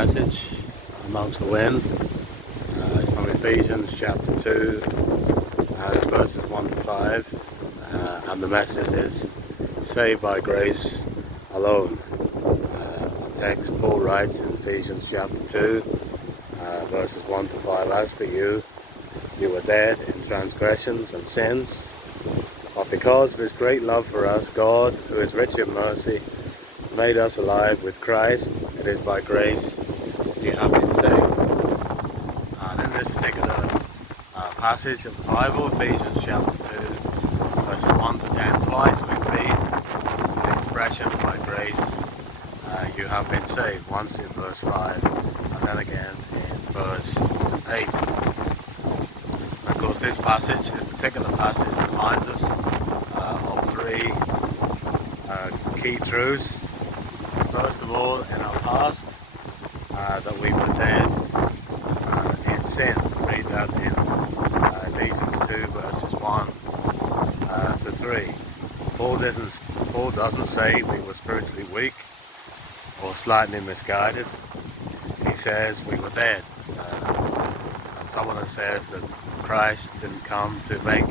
message amongst the wind. It's from Ephesians chapter 2, it's verses 1 to 5, and the message is saved by grace alone. The text Paul writes in Ephesians chapter 2, verses 1 to 5, as for you, you were dead in transgressions and sins, but because of his great love for us, God, who is rich in mercy, made us alive with Christ. It is by grace you have been saved. And in this particular passage of the Bible, Ephesians chapter 2, verses 1 to 10, twice we read the expression by grace you have been saved. Once in verse 5 and then again in verse 8. Of course, this particular passage reminds us of three key truths. First of all, in our past, that we were dead in sin. Read that in Ephesians 2 verses 1 to 3. Paul doesn't say we were spiritually weak or slightly misguided. He says we were dead. And someone who says that Christ didn't come to make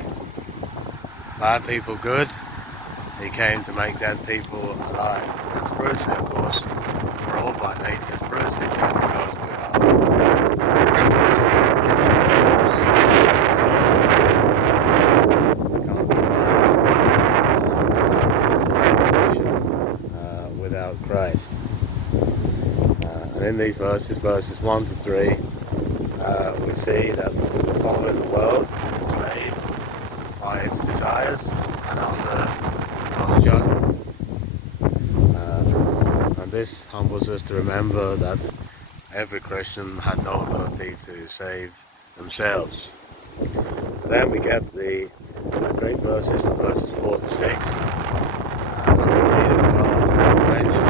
bad people good, he came to make dead people alive. And spiritually, of course, we're all by nature spiritually dead because we are sinners. We can't be alive without Christ. And in these verses 1 to 3, we see that we're following the world, enslaved by its desires and under judgment. And this humbles us to remember that every Christian had no ability to save themselves. Then we get the great verses in verses 4 to 6, and we read of God's intervention.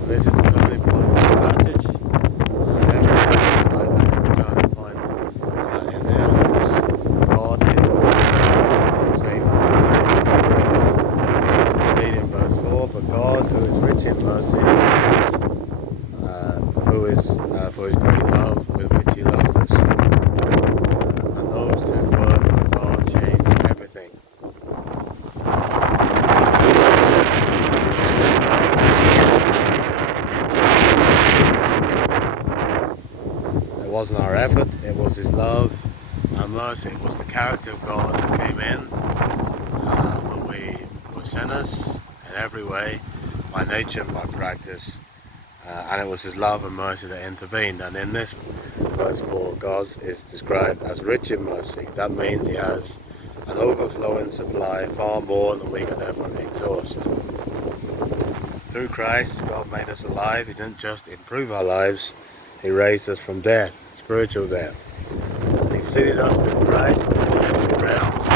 And this is the turning point of the passage. In mercy, who is for his great love with which he loved us, and those two words from God changed everything. It wasn't our effort, it was his love and mercy. It was the character of God that came in when we were sinners in every way, by nature and by practice, and it was his love and mercy that intervened. And in this verse 4, God is described as rich in mercy. That means he has an overflowing supply, far more than we can ever exhaust. Through Christ, God made us alive. He didn't just improve our lives, he raised us from death, spiritual death. He seated us with Christ in the heavenly realms,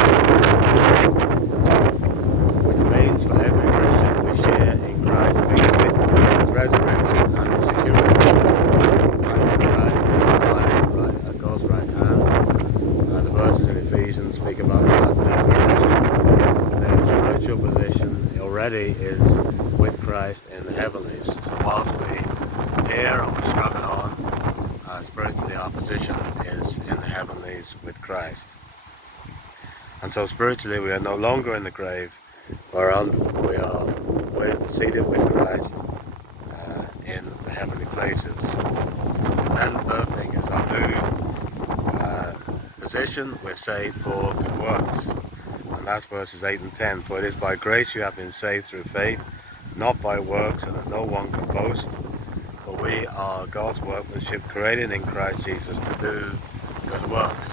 which means for every Christian we share in Christ's victory, his resurrection, and his security. Christ is alive at God's right hand. The verses in Ephesians speak about the fact that their spiritual position already is with Christ in the heavenlies. So whilst we here and we're struggling on, spiritually our position is in the heavenlies with Christ. And so spiritually we are no longer in the grave, we are seated with Christ in the heavenly places. And then the third thing is our new position. We're saved for good works. And that's verses 8 and 10. For it is by grace you have been saved through faith, not by works, and that no one can boast. For we are God's workmanship, created in Christ Jesus to do good works.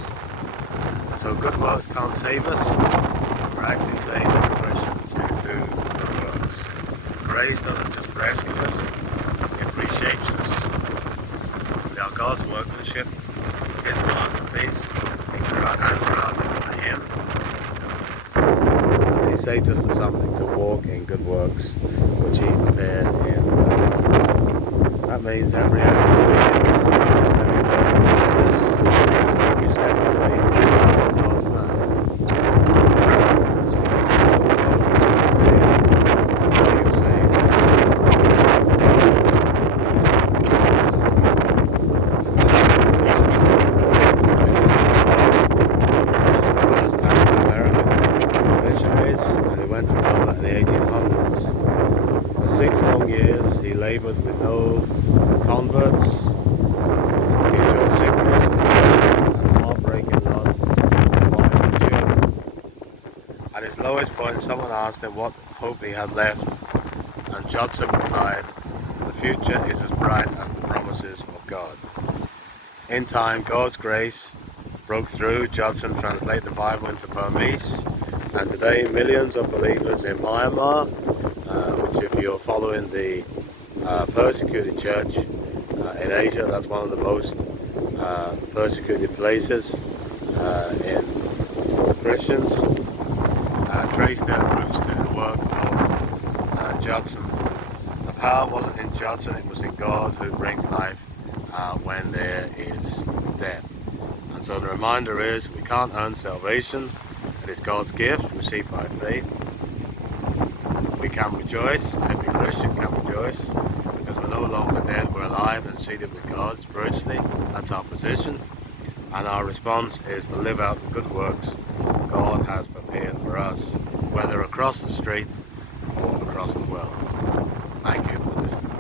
And so good works can't save us. We're actually saved as Christians who do good works. Grace doesn't just rescue us, it reshapes us. We are God's workmanship, his masterpiece, handcrafted by him. And he saved us from something to walk in good works, which he prepared in advance. That means every act of obedience, every word of kindness, every step of faith in God's plan. How you're saved, neighboured with no converts. He endured sickness, and heartbreaking loss of wife and children. At his lowest point, someone asked him what hope he had left, and Judson replied, "The future is as bright as the promises of God." In time, God's grace broke through. Judson translated the Bible into Burmese, and today millions of believers in Myanmar, which if you're following the persecuted church in Asia, that's one of the most persecuted places in Christians, trace their roots to the work of Judson. The power wasn't in Judson, it was in God, who brings life when there is death. And so the reminder is, we can't earn salvation. It is God's gift received by faith. We can rejoice, every Christian can rejoice, because we're no longer dead, we're alive and seated with God spiritually. That's our position. And our response is to live out the good works God has prepared for us, whether across the street or across the world. Thank you for listening.